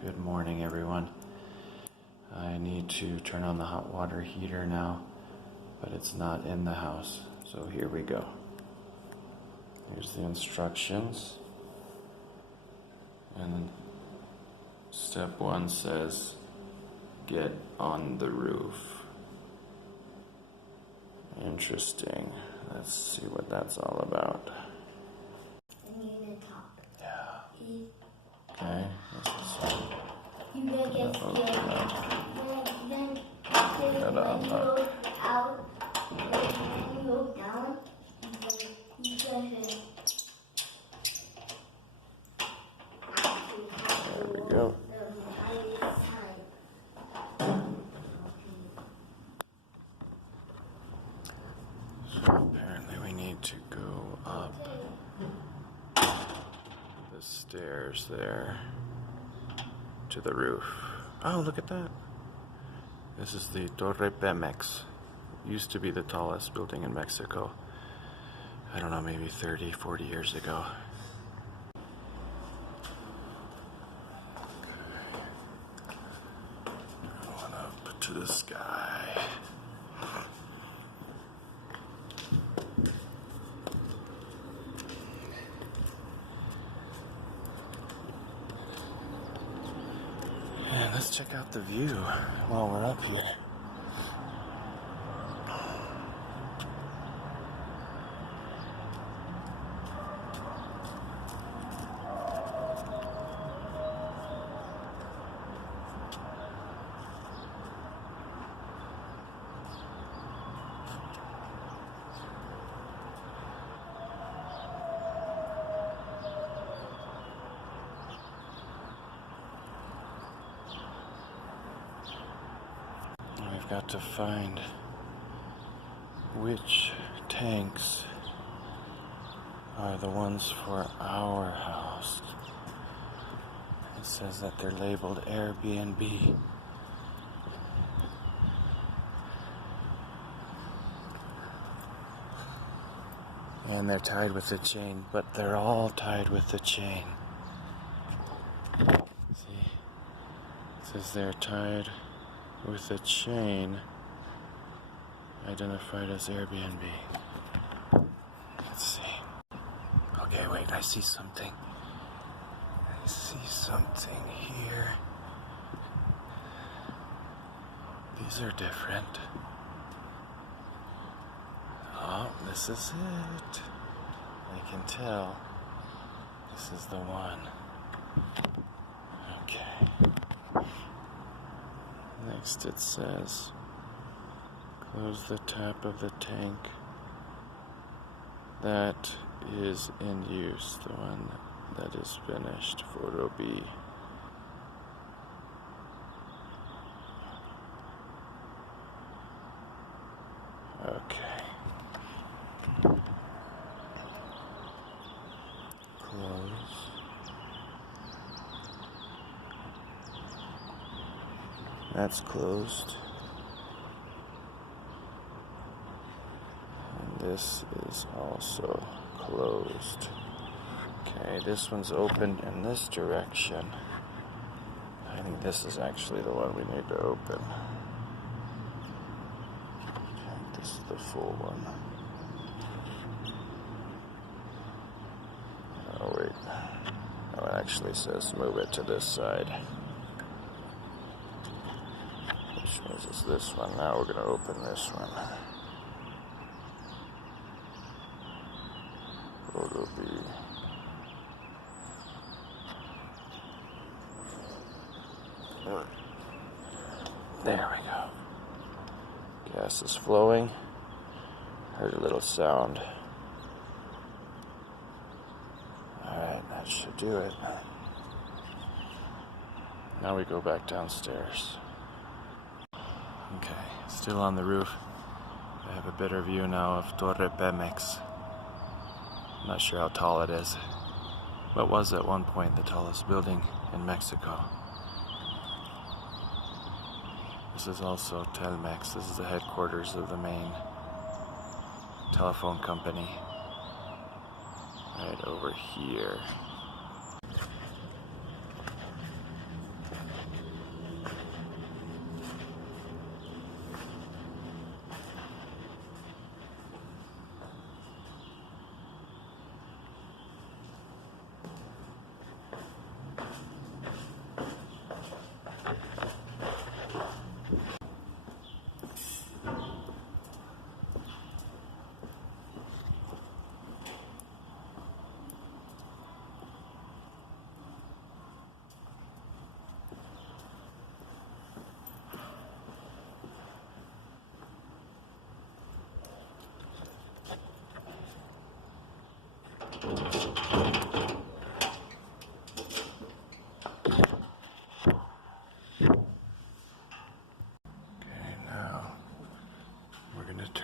Good morning, everyone. I need to turn on the hot water heater now, but it's not in the house, so here we go. Here's the instructions. And step 1 says, get on the roof. Interesting. Let's see what that's all about. Okay, this is You gotta get scared. Then that you go out, then you go down, you gotta there we go. So apparently we need to go up the stairs there to the roof. Oh, look at that. This is the Torre Pemex. Used to be the tallest building in Mexico. I don't know, maybe 30, 40 years ago. Going up to the sky. And let's check out the view while we're up here. We've got to find which tanks are the ones for our house. It says that they're labeled Airbnb. And they're tied with a chain, but they're all tied with a chain. See? It says they're tied with a chain identified as Airbnb. Let's see. Okay, wait, I see something. I see something here. These are different. Oh, this is it. I can tell. This is the one. Okay. Next it says, close the tap of the tank that is in use, the one that is finished, photo B. Okay. Close. That's closed. And this is also closed. Okay, this one's open in this direction. I think this is actually the one we need to open. Okay, this is the full one. Oh wait. Oh, it actually says move it to this side. Which means it's this one. Now we're going to open this one. Photo B. There we go. Gas is flowing. Heard a little sound. Alright, that should do it. Now we go back downstairs. Okay, still on the roof. I have a better view now of Torre Pemex. I'm not sure how tall it is, but was at one point the tallest building in Mexico. This is also Telmex. This is the headquarters of the main telephone company. Right over here.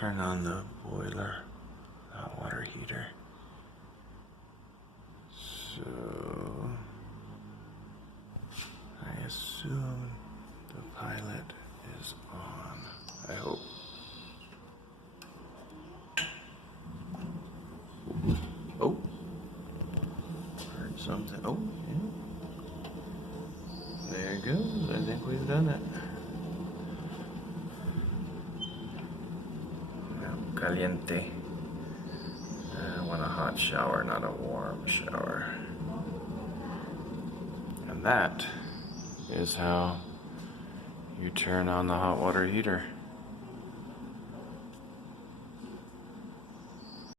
turn on the boiler, hot water heater. So I assume the pilot is on. I hope. Oh, heard something. Oh, yeah. There it goes. I think we've done it. Caliente. I want a hot shower, not a warm shower. And that is how you turn on the hot water heater.